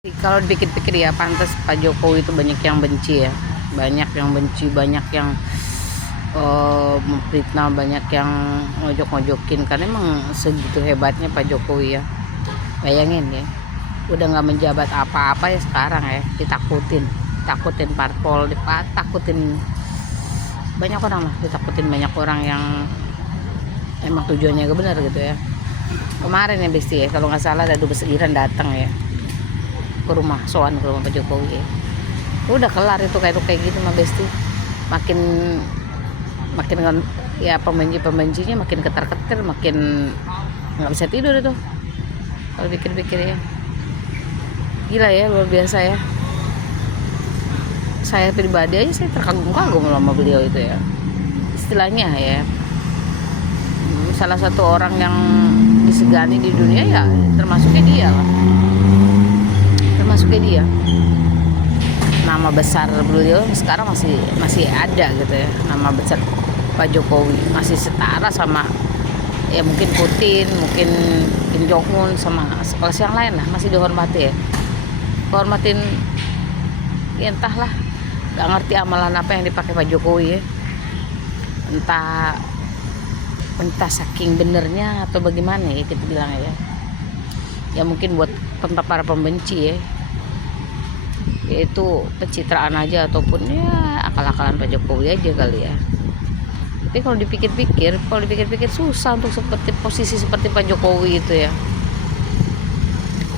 Kalau dipikir-pikir ya pantas Pak Jokowi itu banyak yang benci ya, banyak yang benci, banyak yang memfitnah, banyak yang ngojok-ngojokin karena emang segitu hebatnya Pak Jokowi ya. Bayangin ya, udah nggak menjabat apa-apa ya sekarang ya ditakutin parpol, ditakutin banyak orang lah, ditakutin banyak orang yang emang tujuannya gak benar gitu ya. Kemarin ya Besti ya, kalau nggak salah ada Dubes Iran datang ya ke rumah Pak Jokowi ya. Udah kelar itu kayak gitu mah Besti. Makin makin kan ya pembencinya makin ketar-ketir, makin nggak bisa tidur itu kalau pikir-pikir ya. Gila ya, luar biasa ya. Saya pribadi aja saya terkagum-kagum sama beliau itu ya. Istilahnya ya, salah satu orang yang disegani di dunia ya termasuknya dia lah. Dia nama besar beliau sekarang masih ada gitu ya. Nama besar Pak Jokowi masih setara sama ya mungkin Putin, mungkin Kim Jong Un, sama sekelas yang lain lah, masih dihormati ya. Hormatin ya, entahlah, gak ngerti amalan apa yang dipakai Pak Jokowi ya. Entah saking benernya atau bagaimana ya kita bilang ya. Ya mungkin buat para pembenci ya, yaitu pencitraan aja ataupun ya akal-akalan Pak Jokowi aja kali ya. Tapi kalau dipikir-pikir susah untuk posisi seperti Pak Jokowi itu ya.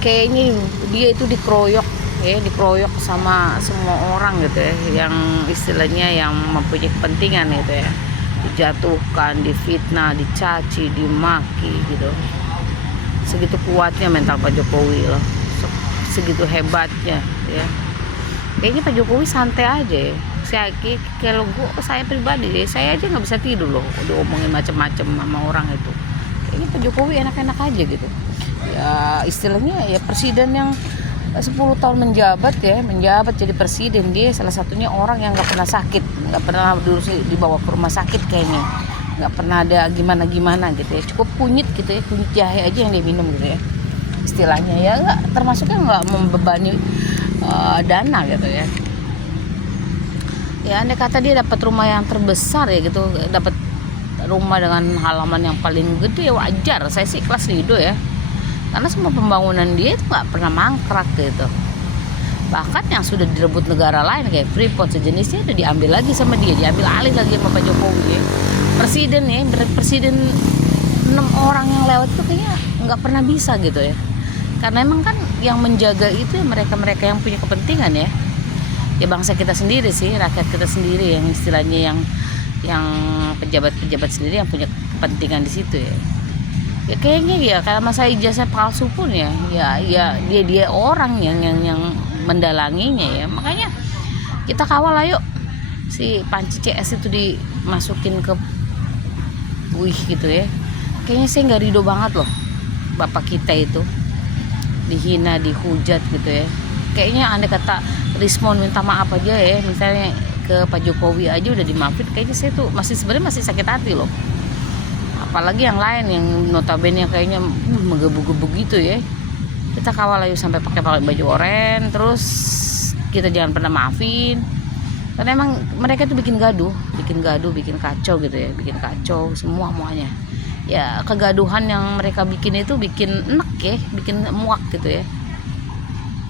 Kayaknya dia itu dikeroyok sama semua orang gitu ya, yang istilahnya yang mempunyai kepentingan gitu ya. Dijatuhkan, difitnah, dicaci, dimaki gitu. Segitu kuatnya mental Pak Jokowi loh, segitu hebatnya ya. Kayaknya Pak Jokowi santai aja ya. Saya pribadi saya aja nggak bisa tidur loh udah ngomongin macam-macam sama orang itu. Kayaknya Pak Jokowi enak-enak aja gitu ya. Istilahnya ya presiden yang 10 tahun menjabat jadi presiden. Dia salah satunya orang yang nggak pernah sakit, nggak pernah dulu dibawa ke rumah sakit, kayaknya nggak pernah ada gimana gitu ya. Cukup kunyit gitu ya, kunyit jahe aja yang dia minum gitu ya. Istilahnya ya termasuknya nggak membebani dana gitu ya. Ya andai kata dia dapat rumah yang terbesar ya gitu, dapat rumah dengan halaman yang paling gede, wajar, saya sih ikhlas ridho ya. Karena semua pembangunan dia itu nggak pernah mangkrak gitu. Bahkan yang sudah direbut negara lain kayak Freeport sejenisnya udah diambil lagi sama dia, diambil alih lagi sama Pak Jokowi ya. Presiden 6 orang yang lewat itu kayaknya nggak pernah bisa gitu ya. Karena emang kan yang menjaga itu mereka-mereka yang punya kepentingan ya. Ya bangsa kita sendiri sih, rakyat kita sendiri yang istilahnya yang pejabat-pejabat sendiri yang punya kepentingan di situ ya. Ya kayaknya ya kalau masa ijazah palsu pun ya dia orang yang mendalanginya ya. Makanya kita kawal ayo si Panci CS itu dimasukin ke gitu ya. Kayaknya saya nggak ridho banget loh bapak kita itu dihina, dihujat gitu ya. Kayaknya andai kata Rismon minta maaf aja ya, misalnya ke Pak Jokowi aja udah dimaafin, kayaknya saya tuh sebenarnya masih sakit hati loh. Apalagi yang lain yang notabene kayaknya menggebu-gebu gitu ya. Kita kawal aja sampai pakai baju oranye, terus kita jangan pernah maafin. Karena emang mereka itu bikin gaduh, bikin kacau gitu ya, bikin kacau semuanya. Ya kegaduhan yang mereka bikin itu bikin enek ya, bikin muak gitu ya.